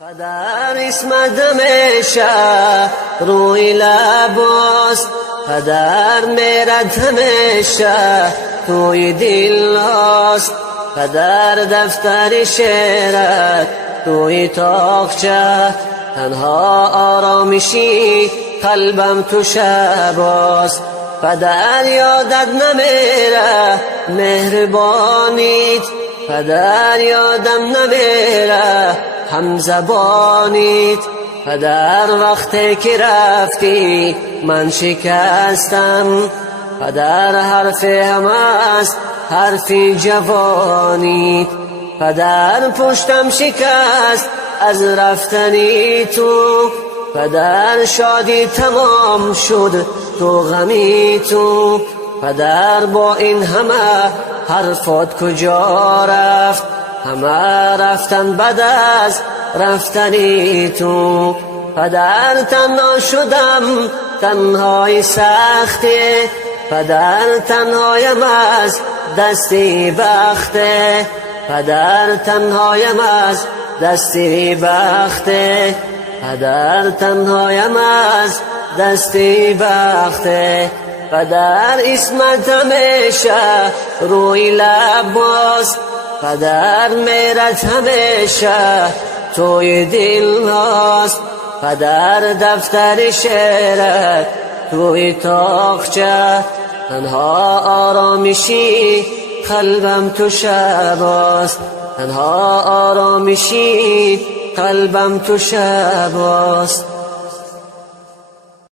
پدر اسمت همیشه روی لباست، پدر میرد همیشه توی دل هاست. پدر دفتر شعرت توی تاقچه، تنها آرامشی قلبم تو شباست. پدر یادت نمیره مهربانیت، پدر یادم نمیره همزبانیت. پدر وقتی که رفتی من شکستم، پدر حرف هم است حرف جوانیت. پدر پشتم شکست از رفتنی تو، پدر شادی تمام شد تو غمی تو. پدر با این همه حرفات کجا رفت؟ همه رفتن بعد از رفتنی تو. پدر تنها شدم تنهای سخته، پدر تنهایم از دستی بخته. پدر تنهایم از دستی بخته، پدر تنهایم از دستی بخته. پدر اسمت همیشه روی لباست، پدر میرد همیشه توی دل هاست. پدر دفتر شعرت توی تاقچه، تنها آرامشی قلبم تو شباست. تنها آرامشی قلبم تو شباست.